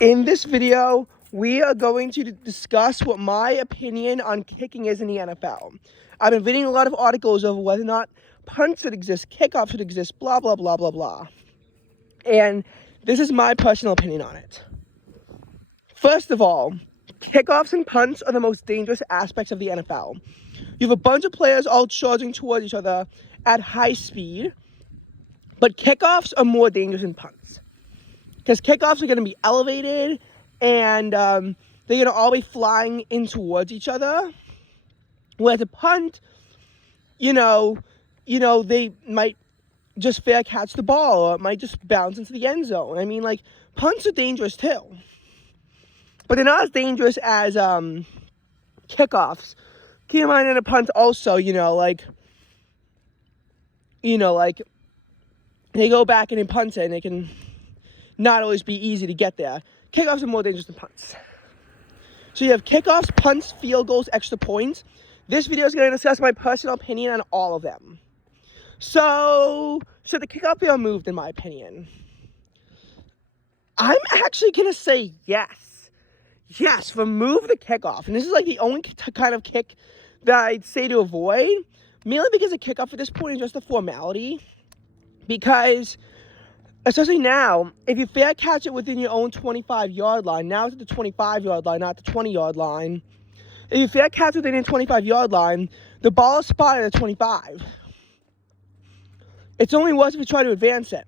In this video, we are going to discuss what my opinion on kicking is in the NFL. I've been reading a lot of articles over whether or not punts should exist, kickoffs should exist, blah, blah, blah, blah, blah. And this is my personal opinion on it. First of all, kickoffs and punts are the most dangerous aspects of the NFL. You have a bunch of players all charging towards each other at high speed, but kickoffs are more dangerous than punts. Because kickoffs are going to be elevated and they're going to all be flying in towards each other. Whereas a punt, they might just fair catch the ball, or it might just bounce into the end zone. I mean, like, punts are dangerous too. But they're not as dangerous as kickoffs. Keep in mind in a punt also, they go back and they punt it and they can not always be easy to get there. Kickoffs are more dangerous than punts. So you have kickoffs, punts, field goals, extra points. This video is going to discuss my personal opinion on all of them. So should the kickoff be removed, in my opinion? I'm actually going to say yes. Yes, remove the kickoff. And this is like the only kind of kick that I'd say to avoid. Mainly because the kickoff at this point is just a formality. Because especially now, if you fair catch it within your own 25-yard line, now it's at the 25-yard line, not the 20-yard line. If you fair catch within your 25-yard line, the ball is spotted at 25. It's only worse if you try to advance it.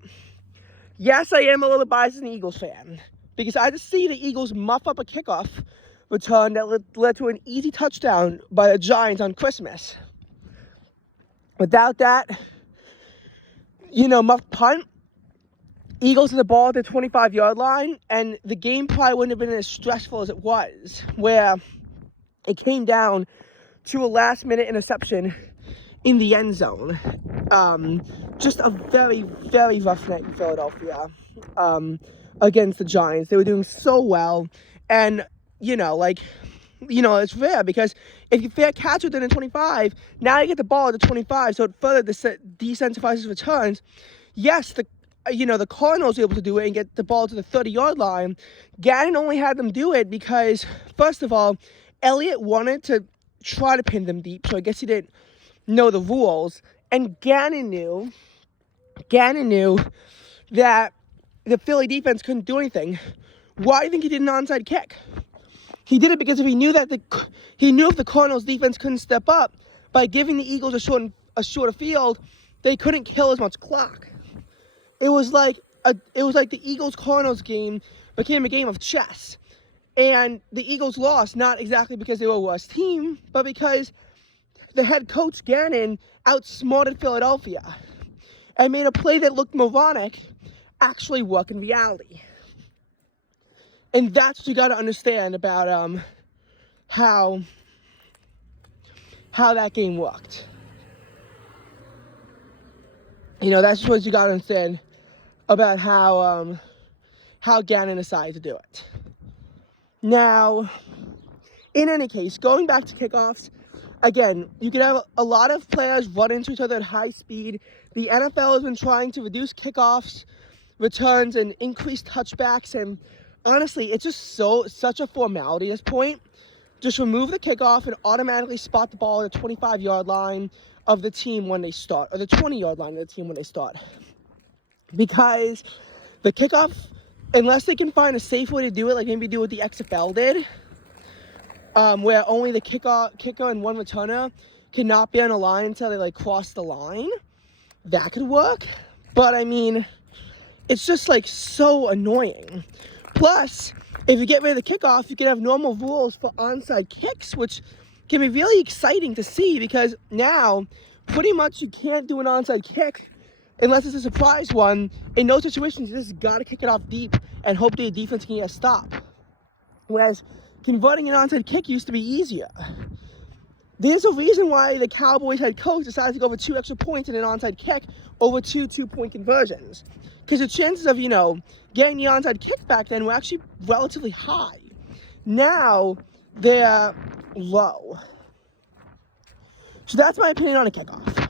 Yes, I am a little bit biased as an Eagles fan, because I just see the Eagles muff up a kickoff return that led to an easy touchdown by the Giants on Christmas. Without that, muffed punt, Eagles had the ball at the 25-yard line, and the game probably wouldn't have been as stressful as it was, where it came down to a last-minute interception in the end zone. Just a very, very rough night in Philadelphia against the Giants. They were doing so well, and, it's rare because if you fair catch within the 25, now you get the ball at the 25, so it further desensitizes returns. Yes, the Cardinals were able to do it and get the ball to the 30-yard line. Gannon only had them do it because, first of all, Elliott wanted to try to pin them deep, so I guess he didn't know the rules. And Gannon knew that the Philly defense couldn't do anything. Why do you think he did an onside kick? He did it because if he knew if the Cardinals defense couldn't step up by giving the Eagles a shorter field, they couldn't kill as much clock. It was like the Eagles-Cardinals game became a game of chess. And the Eagles lost, not exactly because they were a worse team, but because the head coach, Gannon, outsmarted Philadelphia and made a play that looked moronic actually work in reality. And that's what you got to understand about how that game worked. That's what you got to understand about how Gannon decided to do it. Now, in any case, going back to kickoffs, again, you could have a lot of players run into each other at high speed. The NFL has been trying to reduce kickoffs, returns, and increase touchbacks, and honestly, it's just such a formality at this point. Just remove the kickoff and automatically spot the ball at the 25-yard line of the team when they start, or the 20-yard line of the team when they start. Because the kickoff, unless they can find a safe way to do it, like maybe do what the XFL did, where only the kicker and one returner cannot be on a line until they cross the line, that could work. But I mean, it's just so annoying. Plus, if you get rid of the kickoff, you can have normal rules for onside kicks, which can be really exciting to see, because now pretty much you can't do an onside kick unless it's a surprise one. In those situations, you just got to kick it off deep and hope the defense can get a stop. Whereas converting an onside kick used to be easier. There's a reason why the Cowboys head coach decided to go for 2 extra points in an onside kick over 2 two-point conversions. Because the chances of, getting the onside kick back then were actually relatively high. Now, they're low. So that's my opinion on a kickoff.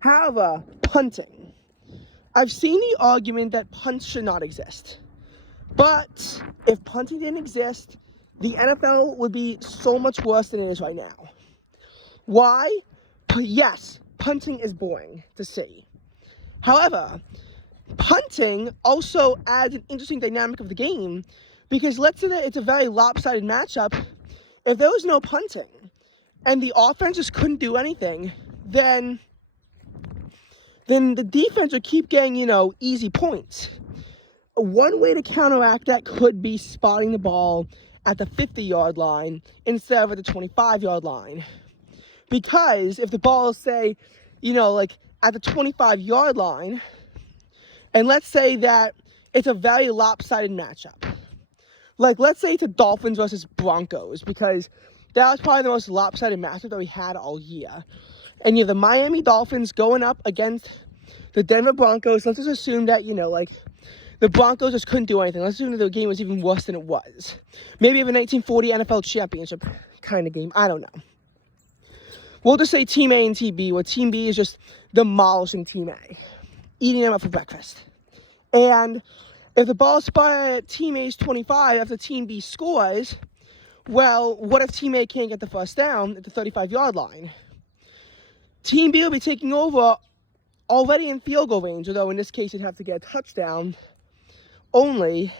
However, punting. I've seen the argument that punts should not exist. But if punting didn't exist, the NFL would be so much worse than it is right now. Why? Yes, punting is boring to see. However, punting also adds an interesting dynamic of the game, because let's say that it's a very lopsided matchup. If there was no punting and the offense just couldn't do anything, then the defense would keep getting, easy points. One way to counteract that could be spotting the ball at the 50-yard line instead of at the 25-yard line. Because if the ball is, say, at the 25-yard line, and let's say that it's a very lopsided matchup. Like, let's say it's a Dolphins versus Broncos, because that was probably the most lopsided matchup that we had all year. And you have the Miami Dolphins going up against the Denver Broncos. Let's just assume that, the Broncos just couldn't do anything. Let's assume that the game was even worse than it was. Maybe have a 1940 NFL championship kind of game. I don't know. We'll just say Team A and Team B, where Team B is just demolishing Team A, eating them up for breakfast. And if the ball is spotted at Team A's 25 after Team B scores, well, what if Team A can't get the first down at the 35-yard line? Team B will be taking over already in field goal range, although in this case you'd have to get a touchdown only.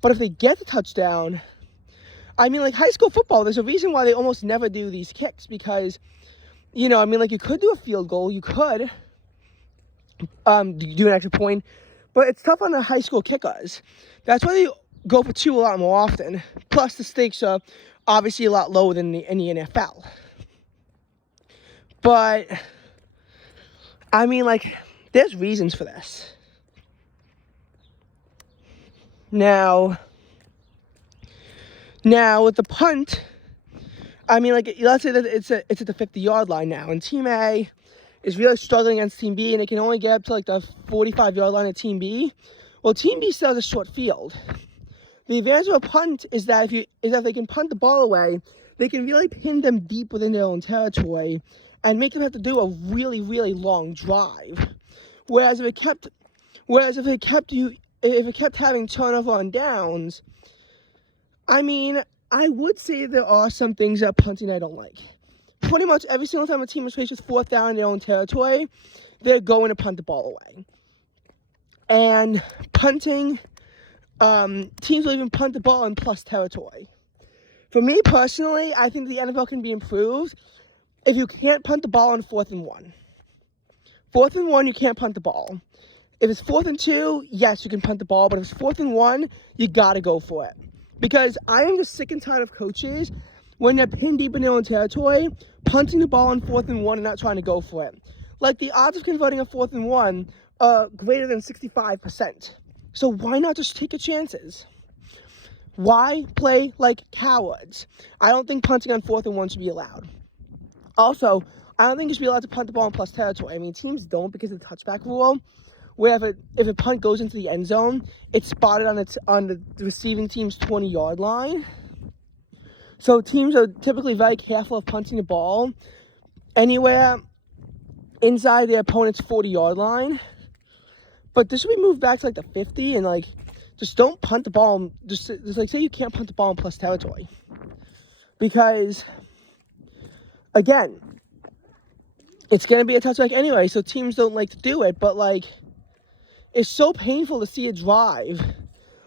But if they get the touchdown, like high school football, there's a reason why they almost never do these kicks, because, you could do a field goal, you could do an extra point, but it's tough on the high school kickers. That's why they go for two a lot more often. Plus, the stakes are obviously a lot lower than in the NFL. But, there's reasons for this. Now with the punt, let's say that it's at the 50-yard line now, and Team A is really struggling against Team B, and they can only get up to the 45-yard line of Team B. Well, Team B still has a short field. The advantage of a punt is that if they can punt the ball away, they can really pin them deep within their own territory and make them have to do a really, really long drive. Whereas if it kept having turnover on downs, I would say there are some things that punting I don't like. Pretty much every single time a team is faced with fourth down in their own territory, they're going to punt the ball away. And punting, teams will even punt the ball in plus territory. For me personally, I think the NFL can be improved if you can't punt the ball on 4th and 1. 4th and 1, you can't punt the ball. If it's 4th and 2, yes, you can punt the ball, but if it's 4th and 1, you gotta go for it. Because I am just sick and tired of coaches, when they're pinned deep in their own territory, punting the ball on 4th and 1 and not trying to go for it. The odds of converting a 4th and 1 are greater than 65%. So why not just take your chances? Why play like cowards? I don't think punting on 4th and 1 should be allowed. Also, I don't think you should be allowed to punt the ball in plus territory. Teams don't because of the touchback rule, where if a punt goes into the end zone, it's spotted on the receiving team's 20-yard line. So teams are typically very careful of punting the ball anywhere inside their opponent's 40-yard line. But this should be moved back to the 50, and just don't punt the ball. Just say you can't punt the ball in plus territory, because again, it's gonna be a touchback anyway. So teams don't like to do it, but it's so painful to see a drive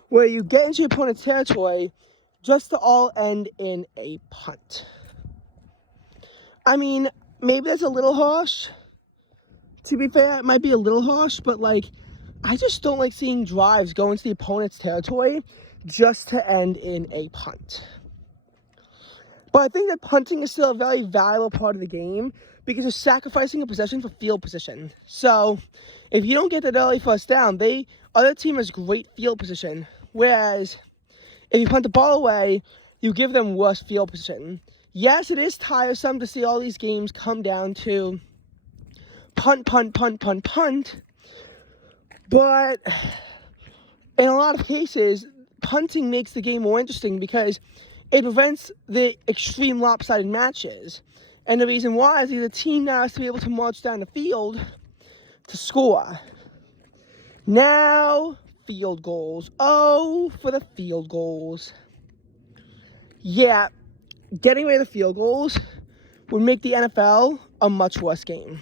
where you get into your opponent's territory just to all end in a punt. Maybe that's a little harsh. To be fair, it might be a little harsh, but I just don't like seeing drives go into the opponent's territory just to end in a punt. But I think that punting is still a very valuable part of the game, because you're sacrificing a possession for field position. So if you don't get that early first down, other team has great field position. Whereas if you punt the ball away, you give them worse field position. Yes, it is tiresome to see all these games come down to punt, but in a lot of cases, punting makes the game more interesting because it prevents the extreme lopsided matches. And the reason why is the team now has to be able to march down the field to score. Now, field goals. Oh, for the field goals. Yeah, getting rid of the field goals would make the NFL a much worse game.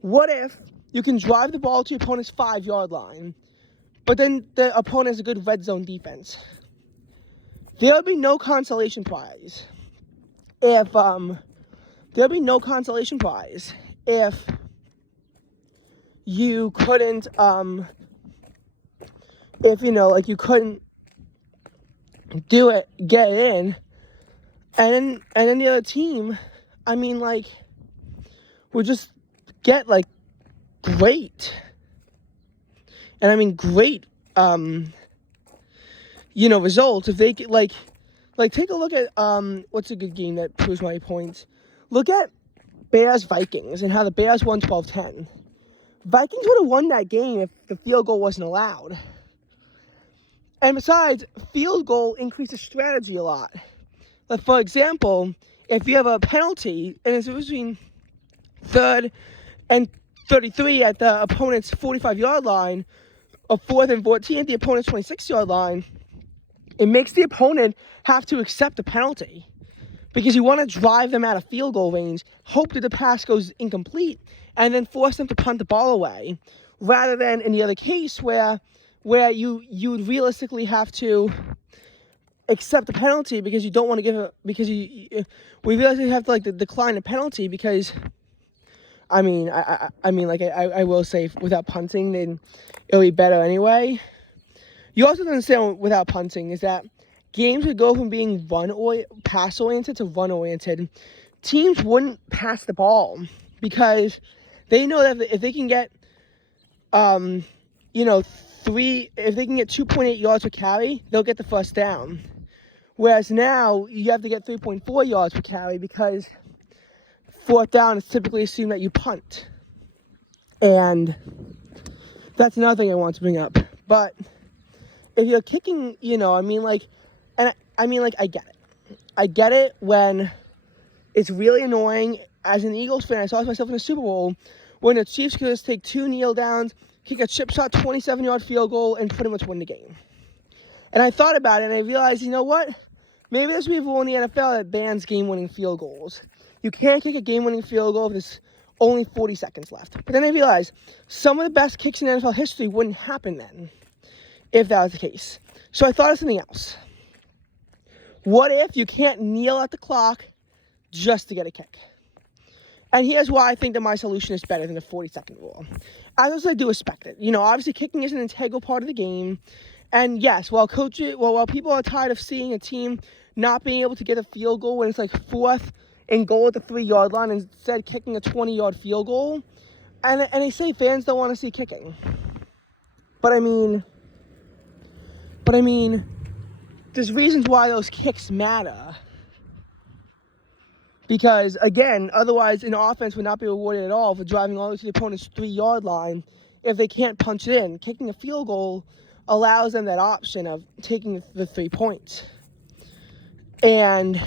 What if you can drive the ball to your opponent's 5-yard line, but then the opponent has a good red zone defense? There'll be no consolation prize if you couldn't you couldn't do it, get it in, and then the other team, would just get great, great results if they get take a look at what's a good game that proves my point. Look at Bears-Vikings and how the Bears won 12-10. Vikings would have won that game if the field goal wasn't allowed. And besides, field goal increases strategy a lot. Like, for example, if you have a penalty and it's between 3rd and 33 at the opponent's 45-yard line, or 4th and 14 at the opponent's 26-yard line, it makes the opponent have to accept the penalty because you want to drive them out of field goal range, hope that the pass goes incomplete, and then force them to punt the ball away, rather than in the other case where you would realistically have to accept the penalty because you don't want to give it, because we realistically have to decline the penalty because I will say without punting then it'll be better anyway. You also understand without punting is that games would go from being pass oriented to run oriented. Teams wouldn't pass the ball because they know that if they can get if they can get 2.8 yards per carry, they'll get the first down. Whereas now you have to get 3.4 yards per carry because 4th down is typically assumed that you punt. And that's another thing I want to bring up. But if you're kicking, I get it. I get it when it's really annoying. As an Eagles fan, I saw myself in the Super Bowl when the Chiefs could just take 2 kneel downs, kick a chip shot, 27-yard field goal, and pretty much win the game. And I thought about it, and I realized, you know what? Maybe there's people in the NFL that bans game-winning field goals. You can't kick a game-winning field goal if there's only 40 seconds left. But then I realized some of the best kicks in NFL history wouldn't happen then, if that was the case. So I thought of something else. What if you can't kneel at the clock just to get a kick? And here's why I think that my solution is better than the 40-second rule. As I do respect it. Obviously kicking is an integral part of the game. And yes, while people are tired of seeing a team not being able to get a field goal when it's 4th and goal at the 3-yard line instead kicking a 20-yard field goal, and they say fans don't want to see kicking. But there's reasons why those kicks matter. Because, again, otherwise an offense would not be rewarded at all for driving all the way to the opponent's 3-yard line if they can't punch it in. Kicking a field goal allows them that option of taking the 3 points. And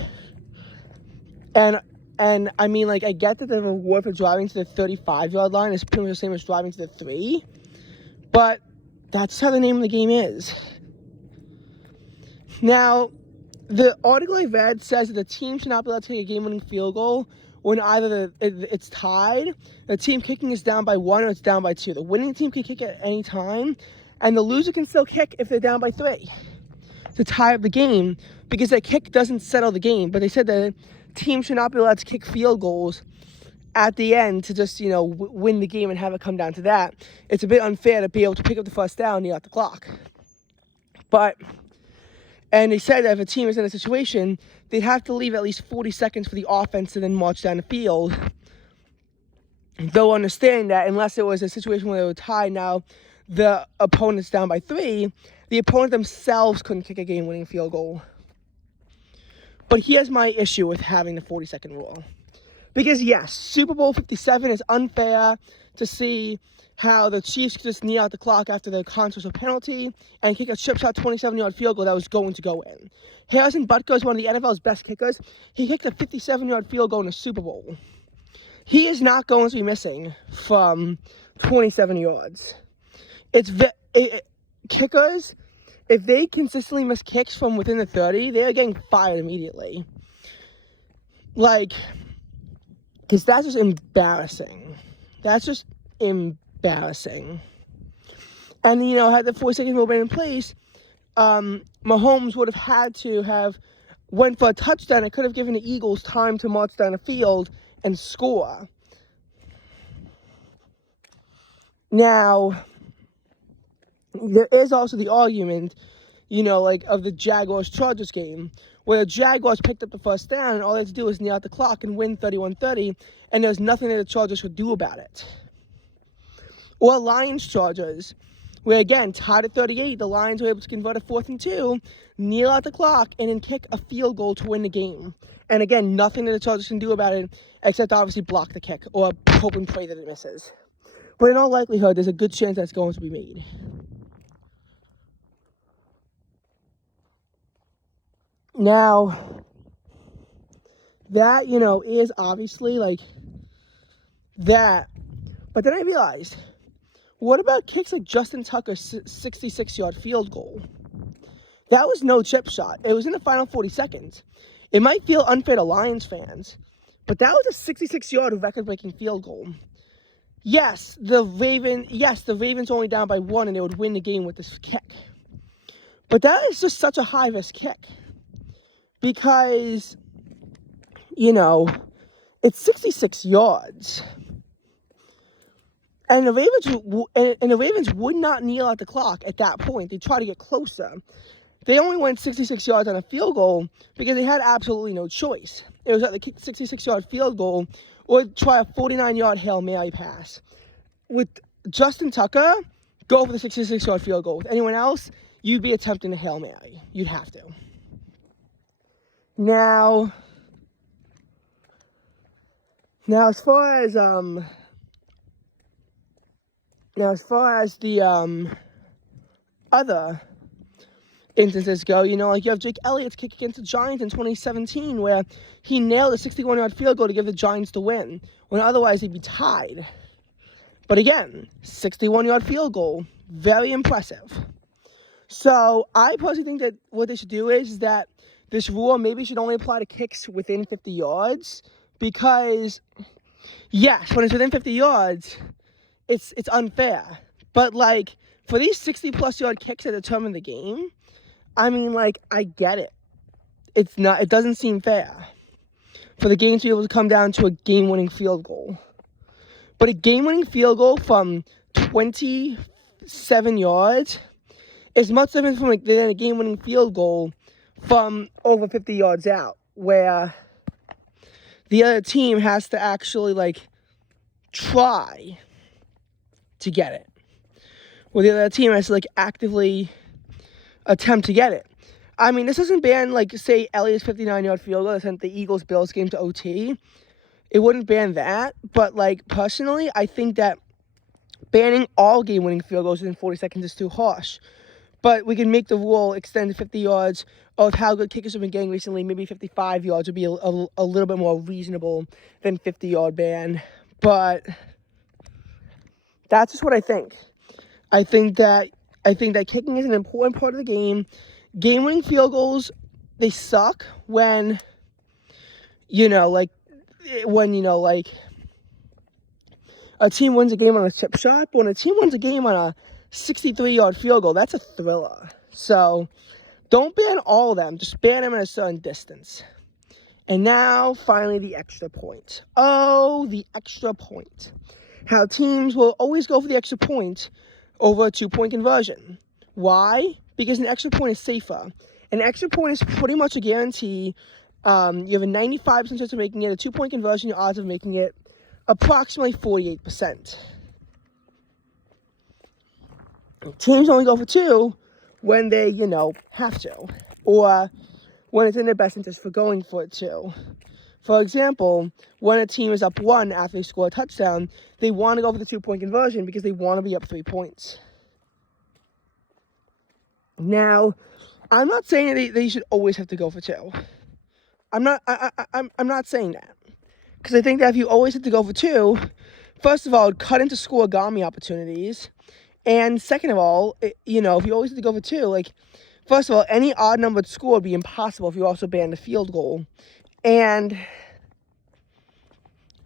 I get that the reward for driving to the 35-yard line is pretty much the same as driving to the 3, but that's how the name of the game is. Now, the article I read says that the team should not be allowed to take a game-winning field goal when either it's tied, the team kicking is down by 1, or it's down by 2. The winning team can kick at any time, and the loser can still kick if they're down by 3 to tie up the game, because that kick doesn't settle the game. But they said that teams should not be allowed to kick field goals at the end to just, win the game and have it come down to that. It's a bit unfair to be able to pick up the first down near the clock. And they said that if a team is in a situation, they'd have to leave at least 40 seconds for the offense to then march down the field. They'll understand that unless it was a situation where they were tied, now the opponent's down by 3, the opponent themselves couldn't kick a game-winning field goal. But here's my issue with having the 40-second rule. Because, yes, Super Bowl 57 is unfair to see how the Chiefs just knee out the clock after the controversial penalty and kick a chip shot 27-yard field goal that was going to go in. Harrison Butker is one of the NFL's best kickers. He kicked a 57-yard field goal in the Super Bowl. He is not going to be missing from 27 yards. kickers, if they consistently miss kicks from within the 30, they're getting fired immediately. Like, because that's just embarrassing. That's just embarrassing. And, had the 4-second rule been in place, Mahomes would have had to have went for a touchdown. It could have given the Eagles time to march down the field and score. Now, there is also the argument, of the Jaguars-Chargers game, where the Jaguars picked up the first down, and all they had to do was nail out the clock and win 31-30, and there's nothing that the Chargers could do about it. Or Lions-Chargers, where, again, tied at 38, the Lions were able to convert a 4th and 2, kneel out the clock, and then kick a field goal to win the game. And, again, nothing that the Chargers can do about it, except obviously block the kick or hope and pray that it misses. But in all likelihood, there's a good chance that's going to be made. Now, that, is obviously, that. But then I realized, what about kicks like Justin Tucker's 66-yard field goal? That was no chip shot. It was in the final 40 seconds. It might feel unfair to Lions fans, but that was a 66-yard record-breaking field goal. Yes, the Ravens only down by 1, and they would win the game with this kick. But that is just such a high-risk kick. Because, it's 66 yards. And the Ravens would not kneel at the clock at that point. They tried to get closer. They only went 66 yards on a field goal because they had absolutely no choice. It was either kick the 66-yard field goal or try a 49-yard Hail Mary pass. With Justin Tucker, go for the 66-yard field goal. With anyone else, you'd be attempting a Hail Mary. You'd have to. Now as far as the other instances go, you have Jake Elliott's kick against the Giants in 2017, where he nailed a 61-yard field goal to give the Giants the win, when otherwise they'd be tied. But again, 61-yard field goal, very impressive. So I personally think that what they should do is that this rule maybe should only apply to kicks within 50 yards, because, yes, when it's within 50 yards, it's unfair. But, for these 60-plus yard kicks that determine the game, I get it. It doesn't seem fair for the game to be able to come down to a game-winning field goal. But a game-winning field goal from 27 yards is much different than a game-winning field goal from over 50 yards out, where the other team has to actually, try to get it. Where the other team has to, actively attempt to get it. This doesn't ban, say, Elliott's 59-yard field goal that sent the Eagles-Bills game to OT. It wouldn't ban that, but, personally, I think that banning all game-winning field goals within 40 seconds is too harsh. But we can make the rule extend to 50 yards, or with how good kickers have been getting recently, maybe 55 yards would be a little bit more reasonable than 50-yard ban. But that's just what I think. I think that kicking is an important part of the game. Game-winning field goals, they suck when, a team wins a game on a chip shot, but when a team wins a game on a 63-yard field goal, that's a thriller. So don't ban all of them. Just ban them at a certain distance. And now, finally, the extra point. Oh, the extra point. How teams will always go for the extra point over a 2-point conversion. Why? Because an extra point is safer. An extra point is pretty much a guarantee. You have a 95% chance of making it. A 2-point conversion, your odds of making it approximately 48%. Teams only go for 2 when they, have to. Or when it's in their best interest for going for it 2. For example, when a team is up 1 after they score a touchdown, they want to go for the 2-point conversion because they want to be up 3 points. Now, I'm not saying that they should always have to go for 2. I'm not saying that. Because I think that if you always have to go for 2, first of all, it would cut into scoregami opportunities. And second of all, if you always have to go for two, like, first of all, any odd-numbered score would be impossible if you also banned the field goal. And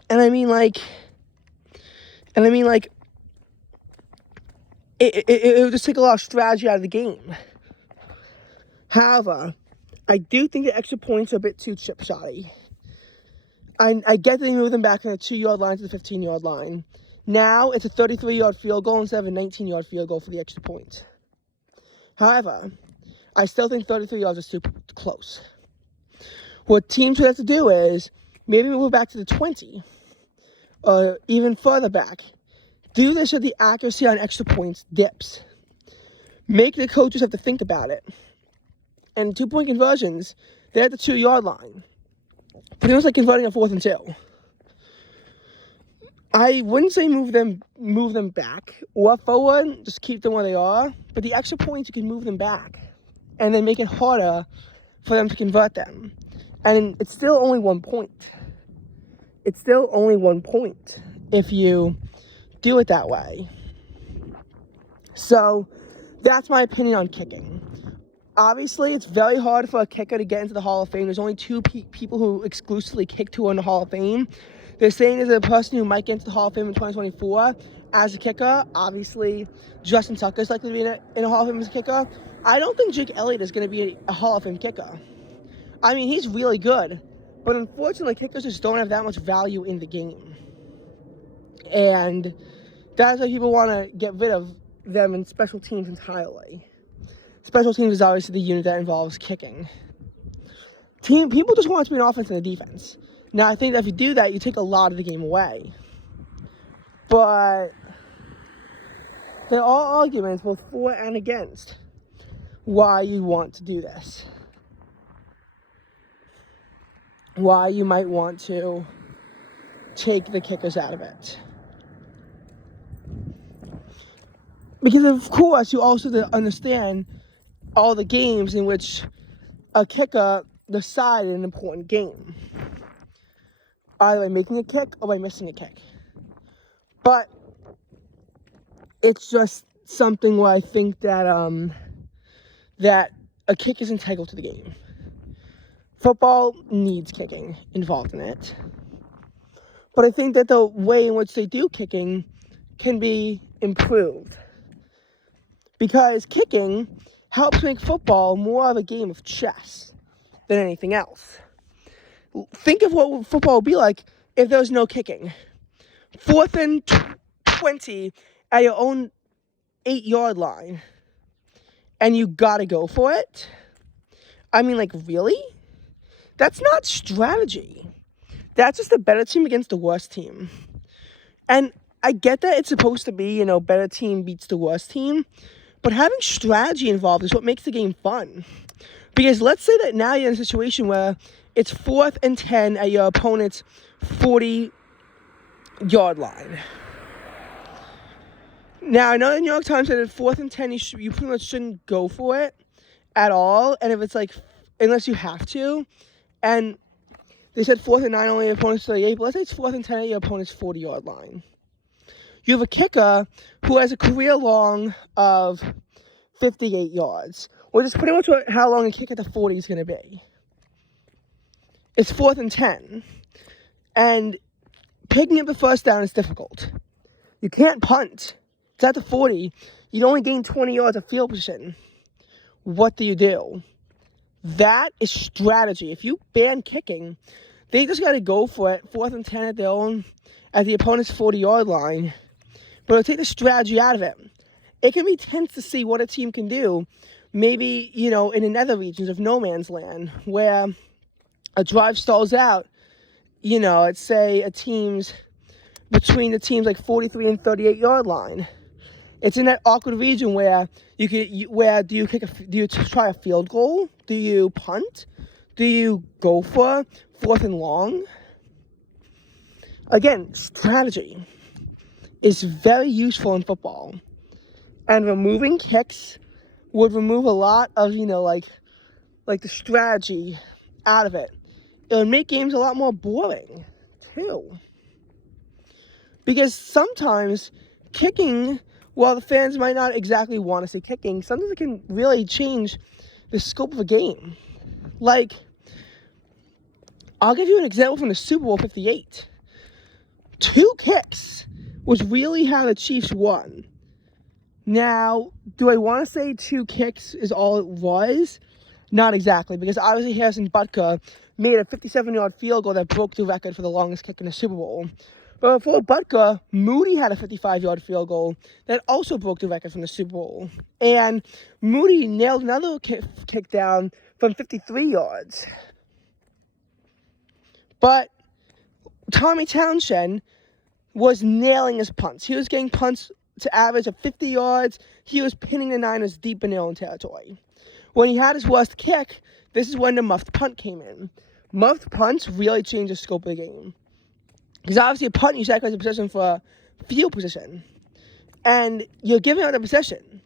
I mean, like, it would just take a lot of strategy out of the game. However, I do think the extra points are a bit too chip-shotty. I get that they move them back on the 2-yard line to the 15-yard line. Now it's a 33-yard field goal instead of a 19-yard field goal for the extra point. However, I still think 33 yards is too close. What teams would have to do is maybe move back to the 20, or even further back. Do this so the accuracy on extra points dips. Make the coaches have to think about it. And 2-point conversions, they're at the 2-yard line. Pretty much like converting a 4th and 2. I wouldn't say move them back or forward, just keep them where they are. But the extra points, you can move them back and then make it harder for them to convert them. And it's still only 1 point. It's still only 1 point if you do it that way. So that's my opinion on kicking. Obviously, it's very hard for a kicker to get into the Hall of Fame. There's only 2 people who exclusively kicked who are in the Hall of Fame. They're saying there's a person who might get into the Hall of Fame in 2024 as a kicker. Obviously, Justin Tucker is likely to be in a Hall of Fame as a kicker. I don't think Jake Elliott is going to be a Hall of Fame kicker. I mean, he's really good, but unfortunately, kickers just don't have that much value in the game. And that's why people want to get rid of them in special teams entirely. Special teams is obviously the unit that involves kicking. People just want it to be an offense and a defense. Now, I think that if you do that, you take a lot of the game away. But there are arguments both for and against why you want to do this. Why you might want to take the kickers out of it. Because, of course, you also have to understand all the games in which a kicker decided an important game. Either by making a kick or by missing a kick. But it's just something where I think that that a kick is integral to the game. Football needs kicking involved in it. But I think that the way in which they do kicking can be improved. Because kicking helps make football more of a game of chess than anything else. Think of what football would be like if there was no kicking. 4th and 20 at your own 8-yard line. And you gotta go for it? I mean, like, really? That's not strategy. That's just the better team against the worst team. And I get that it's supposed to be, better team beats the worst team. But having strategy involved is what makes the game fun. Because let's say that now you're in a situation where it's 4th and 10 at your opponent's 40-yard line. Now, I know the New York Times said at 4th and 10, you pretty much shouldn't go for it at all. And if it's like, unless you have to. And they said 4th and 9 only your opponent's 38. But let's say it's 4th and 10 at your opponent's 40-yard line. You have a kicker who has a career long of 58 yards. Which is pretty much how long a kick at the 40 is going to be. It's 4th and 10. And picking up the first down is difficult. You can't punt. It's at the 40. You only gain 20 yards of field position. What do you do? That is strategy. If you ban kicking, they just got to go for it. 4th and 10 at the opponent's 40-yard line. But it'll take the strategy out of it. It can be tense to see what a team can do. Maybe, in the nether regions of no man's land, where a drive stalls out, let's say between the team's like 43 and 38-yard line. It's in that awkward region where do you try a field goal? Do you punt? Do you go for 4th and long? Again, strategy is very useful in football. And removing kicks would remove a lot of, like the strategy out of it. It would make games a lot more boring, too. Because sometimes kicking while the fans might not exactly want to see kicking, sometimes it can really change the scope of a game. Like, I'll give you an example from the Super Bowl 58. 2 kicks was really how the Chiefs won. Now, do I want to say 2 kicks is all it was? Not exactly, because obviously Harrison Butker made a 57-yard field goal that broke the record for the longest kick in the Super Bowl. But before Butker, Moody had a 55-yard field goal that also broke the record from the Super Bowl. And Moody nailed another kick down from 53 yards. But Tommy Townshend was nailing his punts. He was getting punts to average of 50 yards. He was pinning the Niners deep in their own territory. When he had his worst kick, this is when the muffed punt came in. Muffed punts really changed the scope of the game. Because obviously a punt, you sacrifice a possession for field position. And you're giving out the possession.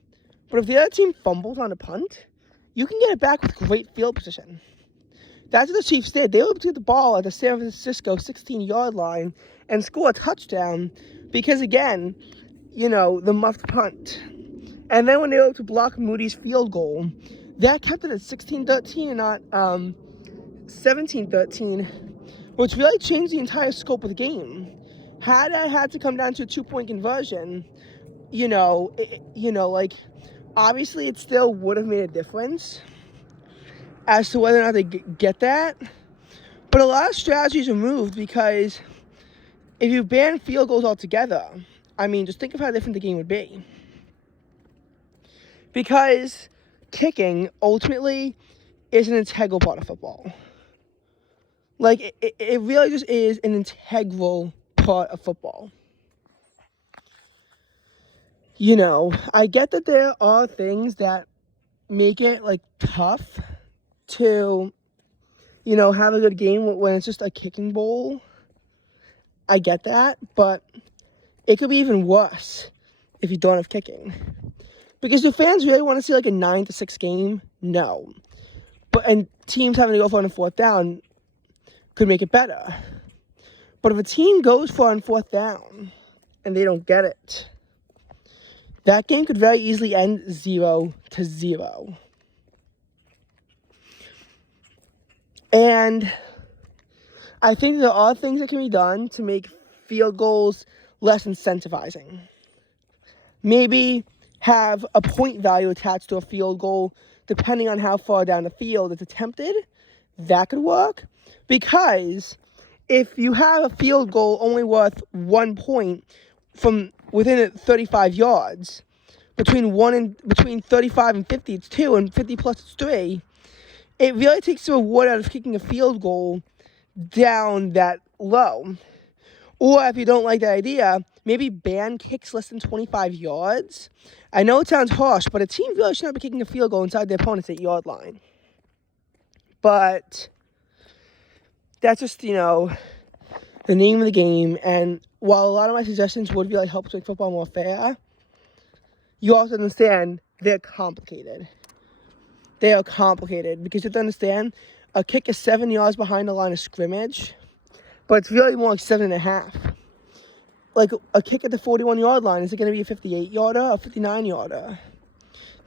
But if the other team fumbles on a punt, you can get it back with great field position. That's what the Chiefs did. They were able to get the ball at the San Francisco 16-yard line and score a touchdown because, again, the muffed punt. And then when they were able to block Moody's field goal, that kept it at 16-13 and not 17-13, which really changed the entire scope of the game. Had I had to come down to a 2-point conversion, obviously it still would have made a difference as to whether or not they get that. But a lot of strategies are moved because if you ban field goals altogether, just think of how different the game would be. Because kicking, ultimately, is an integral part of football. Like, it really just is an integral part of football. I get that there are things that make it, tough to, have a good game when it's just a kicking bowl. I get that, but it could be even worse if you don't have kicking. Because do fans really want to see a 9-6 game? No. And teams having to go for it on 4th down could make it better. But if a team goes for it on 4th down and they don't get it, that game could very easily end 0-0. And I think there are things that can be done to make field goals less incentivizing. Maybe have a point value attached to a field goal depending on how far down the field it's attempted. That could work. Because if you have a field goal only worth 1 point from within 35 yards, between 35 and 50 it's 2, and 50 plus it's 3, it really takes the reward out of kicking a field goal down that low. Or if you don't like that idea, maybe ban kicks less than 25 yards. I know it sounds harsh, but a team really should not be kicking a field goal inside their opponent's 8-yard line. But that's just, the name of the game. And while a lot of my suggestions would really help to make football more fair, you also understand they're complicated. They are complicated because you have to understand a kick is 7 yards behind the line of scrimmage, but it's really more like 7.5. Like a kick at the 41-yard line, is it going to be a 58-yarder or a 59-yarder?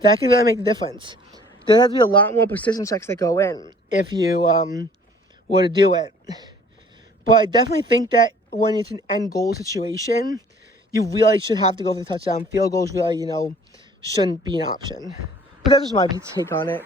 That could really make the difference. There has to be a lot more precision checks that go in if you were to do it. But I definitely think that when it's an end goal situation, you really should have to go for the touchdown. Field goals really, shouldn't be an option. But that's just my take on it.